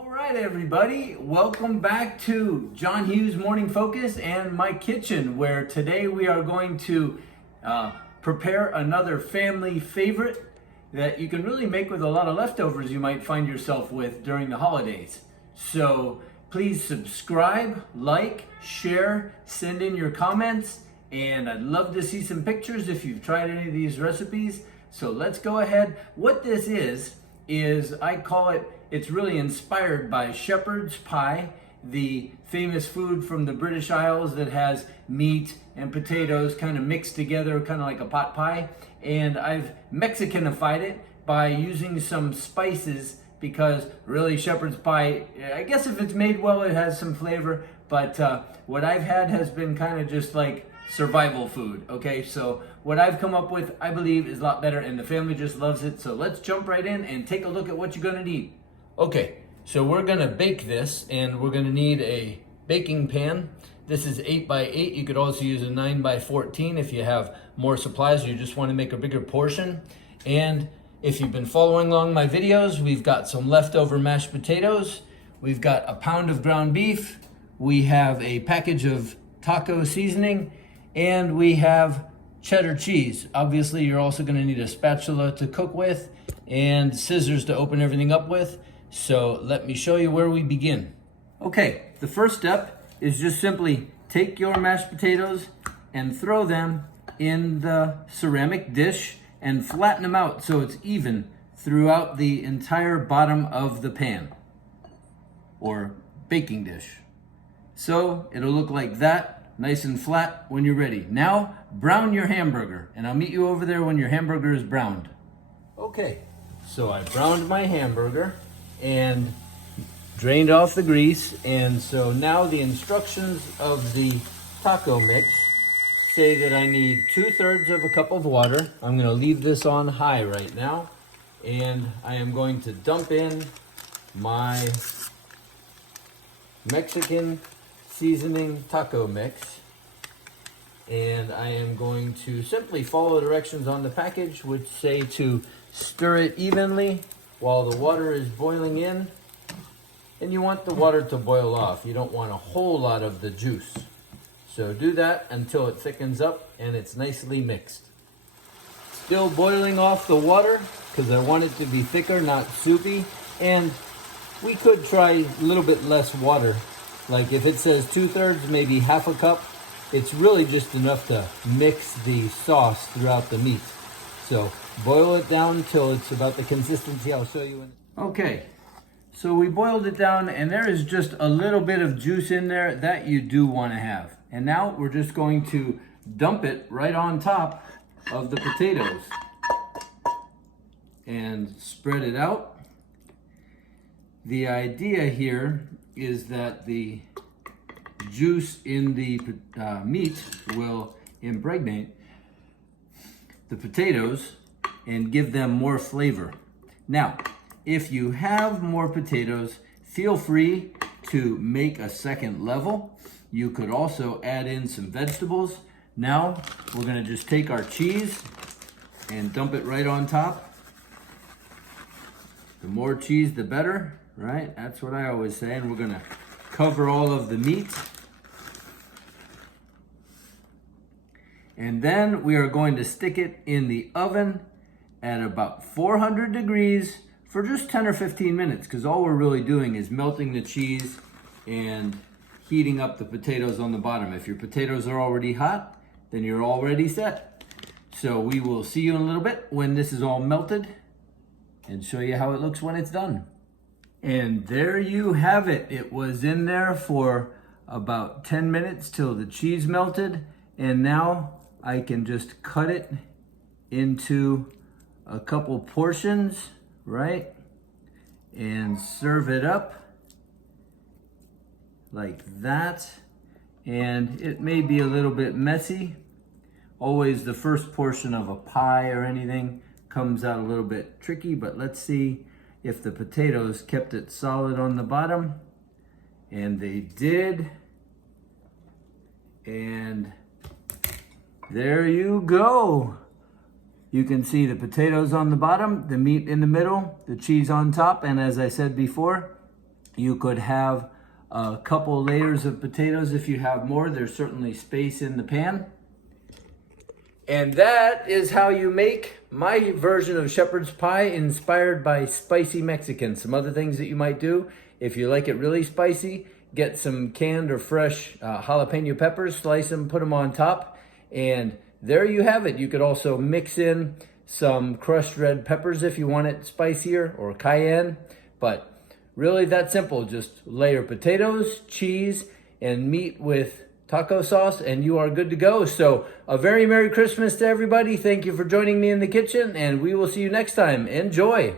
All right, everybody, welcome back to John Hughes Morning Focus and my kitchen, where today we are going to prepare another family favorite that you can really make with a lot of leftovers you might find yourself with during the holidays. So please subscribe, like, share, send in your comments, and I'd love to see some pictures if you've tried any of these recipes. So let's go ahead. What this is I call it, it's really inspired by shepherd's pie, the famous food from the British Isles that has meat and potatoes kind of mixed together, kind of like a pot pie. And I've Mexicanified it by using some spices, because really shepherd's pie, I guess if it's made well, it has some flavor. But what I've had has been kind of just like survival food, okay? So what I've come up with, I believe, is a lot better, and the family just loves it. So let's jump right in and take a look at what you're gonna need. Okay, so we're gonna bake this, and we're gonna need a baking pan. This is 8 by 8. You could also use a 9 by 14 if you have more supplies, or you just wanna make a bigger portion. And if you've been following along my videos, we've got some leftover mashed potatoes. We've got a pound of ground beef. We have a package of taco seasoning, and we have cheddar cheese. Obviously, you're also gonna need a spatula to cook with and scissors to open everything up with. So let me show you where we begin. Okay, the first step is just simply take your mashed potatoes and throw them in the ceramic dish and flatten them out so it's even throughout the entire bottom of the pan or baking dish. So it'll look like that, nice and flat when you're ready. Now, brown your hamburger, and I'll meet you over there when your hamburger is browned. Okay, so I browned my hamburger and drained off the grease, and so now the instructions of the taco mix say that I need 2/3 of a cup of water. I'm gonna leave this on high right now, and I am going to dump in my Mexican seasoning taco mix, and I am going to simply follow directions on the package, which say to stir it evenly while the water is boiling in. And you want the water to boil off. You don't want a whole lot of the juice. So do that until it thickens up and it's nicely mixed. Still boiling off the water because I want it to be thicker, not soupy. And we could try a little bit less water. Like if it says 2/3, maybe half a cup, it's really just enough to mix the sauce throughout the meat. So boil it down till it's about the consistency I'll show you in. Okay, so we boiled it down, and there is just a little bit of juice in there that you do want to have. And now we're just going to dump it right on top of the potatoes and spread it out. The idea here is that the juice in the meat will impregnate the potatoes and give them more flavor. Now, if you have more potatoes, feel free to make a second level. You could also add in some vegetables. Now, we're gonna just take our cheese and dump it right on top. The more cheese, the better, right? That's what I always say. And we're gonna cover all of the meat. And then we are going to stick it in the oven at about 400 degrees for just 10 or 15 minutes, because all we're really doing is melting the cheese and heating up the potatoes on the bottom. If your potatoes are already hot, then you're already set. So we will see you in a little bit when this is all melted and show you how it looks when it's done. And there you have it. It was in there for about 10 minutes till the cheese melted, and now I can just cut it into a couple portions, right? And serve it up like that. And it may be a little bit messy. Always the first portion of a pie or anything comes out a little bit tricky, but let's see if the potatoes kept it solid on the bottom. And they did. And there you go. You can see the potatoes on the bottom, the meat in the middle, the cheese on top, and as I said before, You could have a couple layers of potatoes if you have more. There's certainly space in the pan. And that is how you make my version of shepherd's pie inspired by spicy Mexican. Some other things that you might do, if you like it really spicy, get some canned or fresh jalapeno peppers, slice them, put them on top, and there you have it. You could also mix in some crushed red peppers if you want it spicier, or cayenne, but really that simple. Just layer potatoes, cheese, and meat with taco sauce, and you are good to go. So a very Merry Christmas to everybody. Thank you for joining me in the kitchen, and we will see you next time. Enjoy.